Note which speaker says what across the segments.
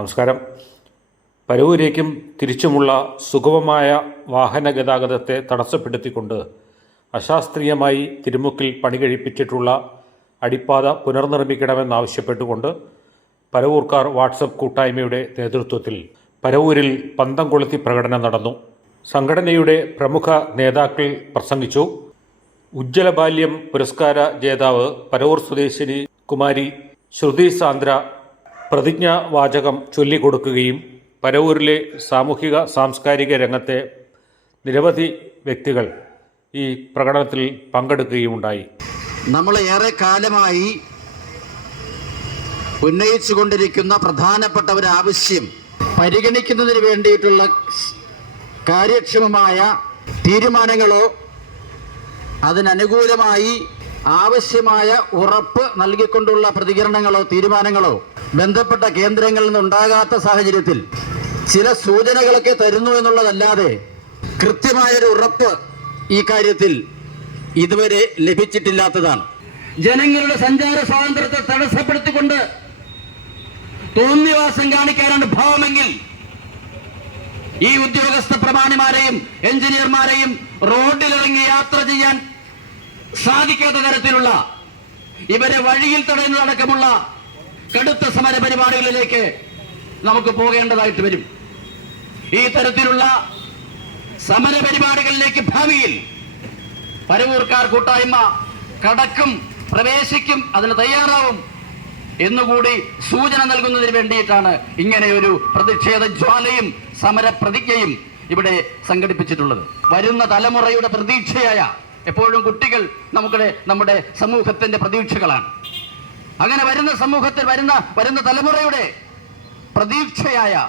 Speaker 1: നമസ്കാരം. പരവൂരേക്കും തിരിച്ചുമുള്ള സുഗമമായ വാഹന ഗതാഗതത്തെ തടസ്സപ്പെടുത്തിക്കൊണ്ട് അശാസ്ത്രീയമായി തിരുമുക്കിൽ പണി കഴിപ്പിച്ചിട്ടുള്ള അടിപ്പാത പുനർനിർമ്മിക്കണമെന്നാവശ്യപ്പെട്ടുകൊണ്ട് പരവൂർക്കാർ വാട്സപ്പ് കൂട്ടായ്മയുടെ നേതൃത്വത്തിൽ പരവൂരിൽ പന്തം കൊളുത്തി പ്രകടനം നടന്നു. സംഘടനയുടെ പ്രമുഖ നേതാക്കൾ പ്രസംഗിച്ചു. ഉജ്ജ്വല ബാല്യം പുരസ്കാര ജേതാവ് പരവൂർ സ്വദേശിനി കുമാരി ശ്രുതി സാന്ദ്ര പ്രതിജ്ഞാവാചകം ചൊല്ലിക്കൊടുക്കുകയും പരവൂരിലെ സാമൂഹിക സാംസ്കാരിക രംഗത്തെ നിരവധി വ്യക്തികൾ ഈ പ്രകടനത്തിൽ പങ്കെടുക്കുകയുണ്ടായി
Speaker 2: നമ്മൾ ഏറെ കാലമായി ഉന്നയിച്ചുകൊണ്ടിരിക്കുന്ന പ്രധാനപ്പെട്ട ഒരു ആവശ്യം പരിഗണിക്കുന്നതിന് വേണ്ടിയിട്ടുള്ള കാര്യക്ഷമമായ തീരുമാനങ്ങളോ അതിനനുകൂലമായി ആവശ്യമായ ഉറപ്പ് നൽകിക്കൊണ്ടുള്ള പ്രതികരണങ്ങളോ തീരുമാനങ്ങളോ ബന്ധപ്പെട്ട കേന്ദ്രങ്ങളിൽ നിന്നുണ്ടാകാത്ത സാഹചര്യത്തിൽ ചില സൂചനകളൊക്കെ തരുന്നു എന്നുള്ളതല്ലാതെ കൃത്യമായൊരു ഉറപ്പ് ഈ കാര്യത്തിൽ ഇതുവരെ ലഭിച്ചിട്ടില്ലാത്തതാണ്.
Speaker 3: ജനങ്ങളുടെ സഞ്ചാര സ്വാതന്ത്ര്യത്തെ തടസ്സപ്പെടുത്തിക്കൊണ്ട് തോന്നിവാസം കാണിക്കാനാണ് ഭാവമെങ്കിൽ ഈ ഉദ്യോഗസ്ഥ പ്രമാണിമാരെയും എഞ്ചിനീയർമാരെയും റോഡിലിറങ്ങി യാത്ര ചെയ്യാൻ സാധിക്കാത്ത തരത്തിലുള്ള ഇവരെ വഴിയിൽ തടയുന്നതടക്കമുള്ള കടുത്ത സമര പരിപാടികളിലേക്ക് നമുക്ക് പോകേണ്ടതായിട്ട് വരും. ഈ തരത്തിലുള്ള സമര പരിപാടികളിലേക്ക് ഭാവിയിൽ പരവൂർക്കാർ കൂട്ടായ്മ കടക്കും പ്രവേശിക്കും അതിന് തയ്യാറാവും എന്നുകൂടി സൂചന നൽകുന്നതിന് വേണ്ടിയിട്ടാണ് ഇങ്ങനെ ഒരു പ്രതിഷേധ ജ്വാലയും സമര പ്രതിജ്ഞയും ഇവിടെ സംഘടിപ്പിച്ചിട്ടുള്ളത്. വരുന്ന തലമുറയുടെ പ്രതീക്ഷയായ എപ്പോഴും കുട്ടികൾ നമ്മുടെ നമ്മുടെ സമൂഹത്തിന്റെ പ്രതീക്ഷകളാണ്. അങ്ങനെ വരുന്ന സമൂഹത്തിൽ വരുന്ന വരുന്ന തലമുറയുടെ പ്രതീക്ഷയായ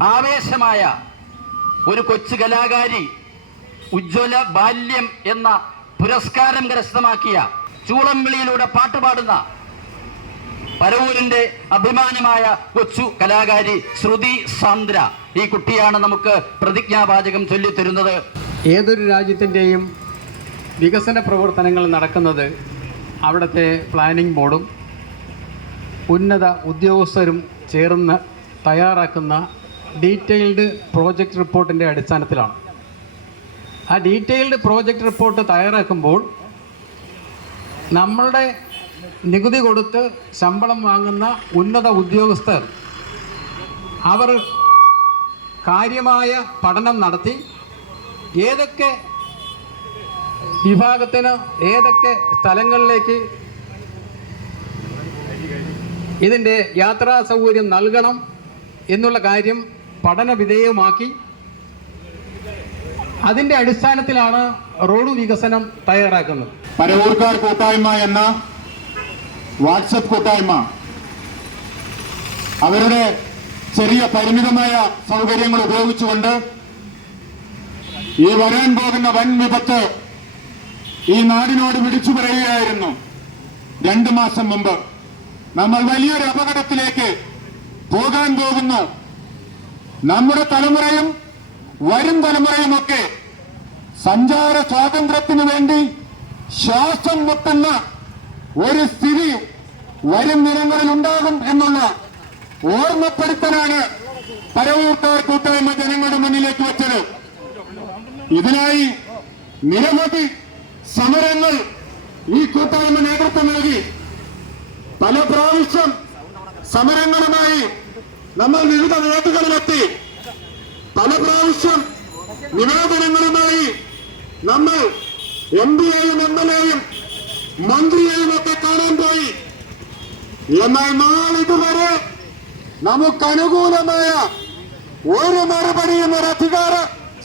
Speaker 3: ആവേശമായ ഒരു കൊച്ചു കലാകാരി ഉജ്ജ്വല ബാല്യം എന്ന പുരസ്കാരം കരസ്ഥമാക്കിയ ചൂളം വിളിയിലൂടെ പാട്ടുപാടുന്ന പരവൂരിന്റെ അഭിമാനമായ കൊച്ചു കലാകാരി ശ്രുതി സാന്ദ്ര. ഈ കുട്ടിയാണ് നമുക്ക് പ്രതിജ്ഞാവാചകം ചൊല്ലിത്തരുന്നത്.
Speaker 4: ഏതൊരു രാജ്യത്തിന്റെയും വികസന പ്രവർത്തനങ്ങൾ നടക്കുന്നത് അവിടുത്തെ പ്ലാനിംഗ് ബോർഡും ഉന്നത ഉദ്യോഗസ്ഥരും ചേർന്ന് തയ്യാറാക്കുന്ന ഡീറ്റെയിൽഡ് പ്രോജക്റ്റ് റിപ്പോർട്ടിന്റെ അടിസ്ഥാനത്തിലാണ്. ആ ഡീറ്റെയിൽഡ് പ്രോജക്റ്റ് റിപ്പോർട്ട് തയ്യാറാക്കുമ്പോൾ നമ്മളുടെ നികുതി കൊടുത്ത് ശമ്പളം വാങ്ങുന്ന ഉന്നത ഉദ്യോഗസ്ഥർ അവർ കാര്യമായ പഠനം നടത്തി ഏതൊക്കെ വിഭാഗത്തിന് ഏതൊക്കെ സ്ഥലങ്ങളിലേക്ക് ഇതിന്റെ യാത്രാ സൗകര്യം നൽകണം എന്നുള്ള കാര്യം പഠന വിധേയമാക്കി. അതിന്റെ അടിസ്ഥാനത്തിലാണ് റോഡ് വികസനം തയ്യാറാക്കുന്നത്.
Speaker 5: പരവൂർക്കാർ കൂട്ടായ്മ എന്ന വാട്സപ്പ് കൂട്ടായ്മ അവരുടെ ചെറിയ പരിമിതമായ സൗകര്യങ്ങൾ ഉപയോഗിച്ചുകൊണ്ട് ഈ വരാൻ പോകുന്ന വൻ വിപത്ത് ഈ നാടിനോട് വിളിച്ചു പറയുകയായിരുന്നു. രണ്ടു മാസം മുമ്പ് നമ്മൾ വലിയൊരു അപകടത്തിലേക്ക് പോകാൻ പോകുന്നു. നമ്മുടെ തലമുറയും വരും തലമുറയുമൊക്കെ സഞ്ചാര സ്വാതന്ത്ര്യത്തിനു വേണ്ടി ശ്വാസം മുട്ടുന്ന ഒരു സ്ഥിതി വരും ദിനങ്ങളിൽ ഉണ്ടാകും എന്നുള്ള ഓർമ്മപ്പെടുത്തലാണ് പരവൂർക്കാർ കൂട്ടായ്മ ജനങ്ങളുടെ മുന്നിലേക്ക് വെച്ചത്. ഇതിനായി നിരവധി സമരങ്ങൾ ഈ കൂട്ടായ്മ നേതൃത്വം നൽകി. പല പ്രാവശ്യം സമരങ്ങളുമായി നമ്മൾ വിവിധ വേദികളിലെത്തി പല പ്രാവശ്യം നിവേദനങ്ങളുമായി നമ്മൾ എം പിയെയും എം എൽ എയും മന്ത്രിയെയും ഒക്കെ കാണാൻ പോയി. എന്നാൽ നാളിതുവരെ നമുക്കനുകൂലമായ ഒരു മറുപടിയും ഒരു അധികാര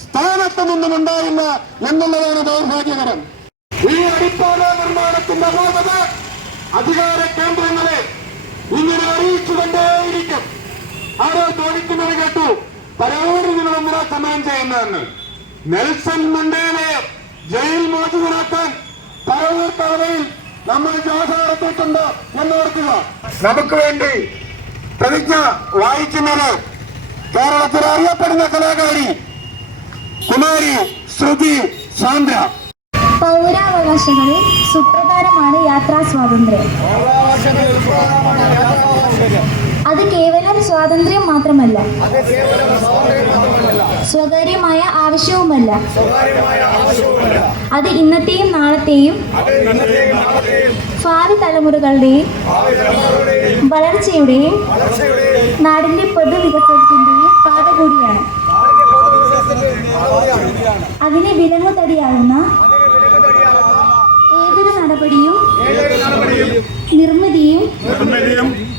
Speaker 5: സ്ഥാനത്ത് നിന്നും ഉണ്ടായില്ല എന്നുള്ളതാണ് ദൗർഭാഗ്യകരം. ഈ അടിപ്പാത നിർമ്മാണത്തിന്റെ അപാകത അധികാര കേന്ദ്രങ്ങളെ ഇങ്ങനെ അറിയിച്ചുകൊണ്ടേയിരിക്കും. ആരോ ചോദിക്കുന്നത് കേട്ടു പരമാവധി നിങ്ങൾ എന്തിനാ സമരം ചെയ്യുന്നതെന്ന്? നെൽസൺ മണ്ടേലയെ ജയിൽ മോചിതനാക്കാൻ കവലയിൽ നമ്മൾ ജോസ എന്ന് ഓർക്കുക. നമുക്ക് വേണ്ടി പ്രതിജ്ഞ വായിക്കുന്നത് കേരളത്തിൽ അറിയപ്പെടുന്ന കലാകാരി കുമാരി ശ്രുതി സാന്ദ്ര.
Speaker 6: പൗരാവകാശങ്ങളിൽ സുപ്രധാനമാണ് യാത്രാ സ്വാതന്ത്ര്യം. അത് കേവലം സ്വാതന്ത്ര്യം മാത്രമല്ല സ്വകാര്യമായ ആവശ്യവുമല്ല. അത് ഇന്നത്തെയും നാളത്തെയും ഭാവി തലമുറകളുടെയും വളർച്ചയുടെയും നാടിന്റെ പൊതുവികസനത്തിന്റെയും പാത കൂടിയാണ്. അതിനെ വിലങ്ങുതടിയാവുന്ന ഏതൊരു നടപടിയും നിർമ്മിതിയും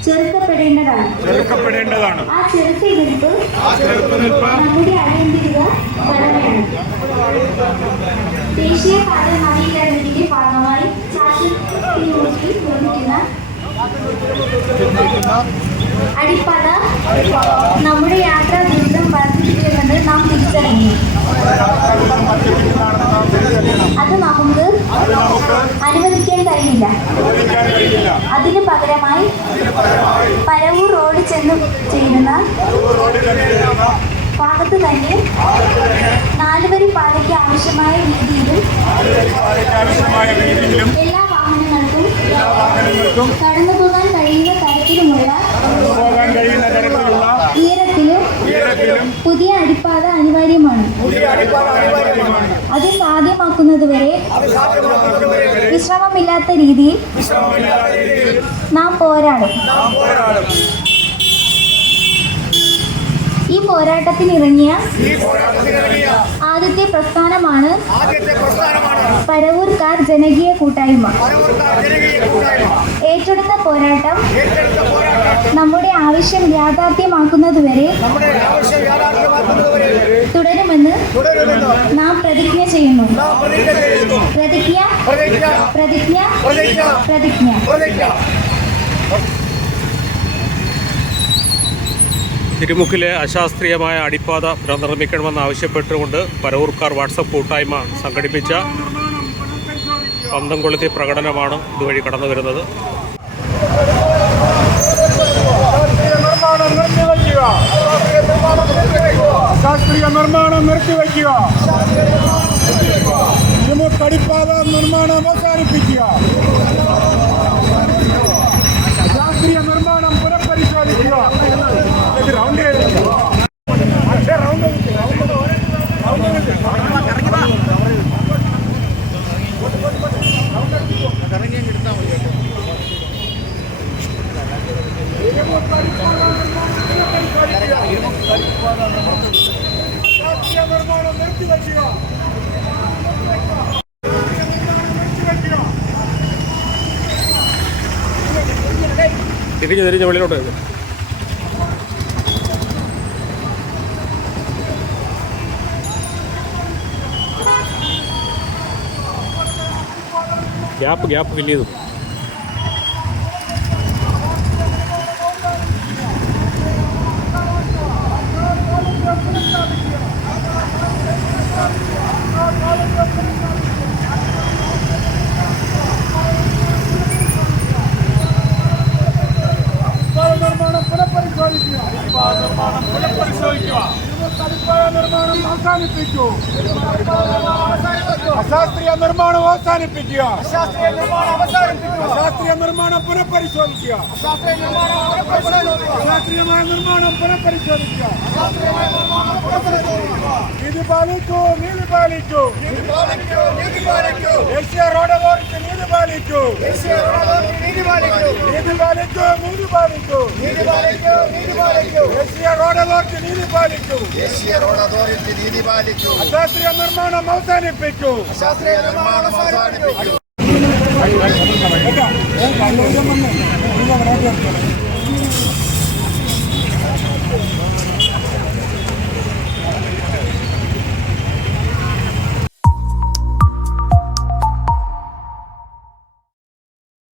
Speaker 6: ചെറുക്കപ്പെടേണ്ടതാണ്.
Speaker 7: ചെറുക്കപ്പെടേണ്ടതാണ്.
Speaker 6: ആ ചെറുത്തെതിർപ്പ് നമ്മുടെ അടിയന്തിരിക കടമയാണ്. ദേശീയപാത നവീകരണത്തിന്റെ ഭാഗമായി നിർമ്മിക്കുന്ന അടിപ്പാത നമ്മുടെ യാത്രാ ദുരിതം വർദ്ധിപ്പിക്കുമെന്ന് നാം തിരിച്ചറിഞ്ഞു. അത് നമുക്ക് തന്നെ നാലുവരി പാതയ്ക്ക് ആവശ്യമായ രീതിയിലും എല്ലാ വാഹനങ്ങൾക്കും കടന്നു പോകാൻ കഴിയുന്ന തരത്തിലുമുള്ള ഉയരത്തിലും പുതിയ അടിപ്പാത അനിവാര്യമാണ്. അത് സാധ്യമാക്കുന്നത് വരെ വിശ്രമമില്ലാത്ത രീതിയിൽ നാം പോരാടും. പോരാട്ടത്തിന് ഇറങ്ങിയ ആദ്യത്തെ പ്രസ്ഥാനമാണ് പരവൂർക്കാർ ജനകീയ കൂട്ടായ്മ. ഏറ്റെടുത്ത പോരാട്ടം നമ്മുടെ ആവശ്യം യാഥാർത്ഥ്യമാക്കുന്നതുവരെ തുടരുമെന്ന് നാം പ്രതിജ്ഞ ചെയ്യുന്നു. പ്രതിജ്ഞ പ്രതിജ്ഞ പ്രതിജ്ഞ. പ്രതിജ്ഞ.
Speaker 1: തിരുമുക്കിലെ അശാസ്ത്രീയമായ അടിപ്പാത പുനർനിർമ്മിക്കണമെന്ന് ആവശ്യപ്പെട്ടുകൊണ്ട് പരവൂർക്കാർ വാട്സപ്പ് കൂട്ടായ്മ സംഘടിപ്പിച്ച പന്തം കൊളുത്തി പ്രകടനമാണ് ഇതുവഴി കടന്നു വരുന്നത്.
Speaker 7: നിർമ്മാണം നിർത്തിവെക്കുക കടിപ്പാത നിർമ്മാണം അവസാനിപ്പിക്കുക ശാസ്ത്രീയ നിർമ്മാണം പുനഃപരിശോധിക്കുക ഇത് റൗണ്ട് ചെയ്ത് പക്ഷേ റൗണ്ട് ശാസ്ത്രീയ നിർമ്മാണം നിർത്തിവെക്കുക
Speaker 1: തിരിഞ്ഞ് തിരിഞ്ഞ് വെളിയിലോട്ട് വരും. ഗ്യാപ്പ് ഗ്യാപ്പ് ഫില്ല് ചെയ്തു
Speaker 7: നിർമ്മാണം പുനഃപരിശോധിക്കുക നിർമ്മാണം പുനഃപരിശോധിക്കുക നിർമ്മാണം അവസാനിപ്പിക്കൂ അശാസ്ത്രീയ നിർമ്മാണം അവസാനിപ്പിക്കുക. അശാസ്ത്രീയ നിർമ്മാണം പുനഃപരിശോധിക്കുക. അശാസ്ത്രീയമായ നിർമ്മാണം പുനഃപരിശോധിക്കുക. നീതി പാലിക്കൂ നീതി പാലിക്കൂ ദേശീയ റോഡ് അതോറിറ്റി നീതി പാലിക്കൂ നീതി പാലിക്കൂ നീതി പാലിക്കൂ ദേശീയ റോഡ് അതോറിറ്റി നീതി പാലിക്കൂ
Speaker 8: ദേശീയ റോഡ് അതോറിറ്റി നീതി പാലിക്കൂ
Speaker 7: അശാസ്ത്രീയ നിർമ്മാണം അവസാനിപ്പിക്കൂ.
Speaker 8: ശാസ്ത്രീയ നിർമ്മാണം അവസാനിപ്പിക്കൂ.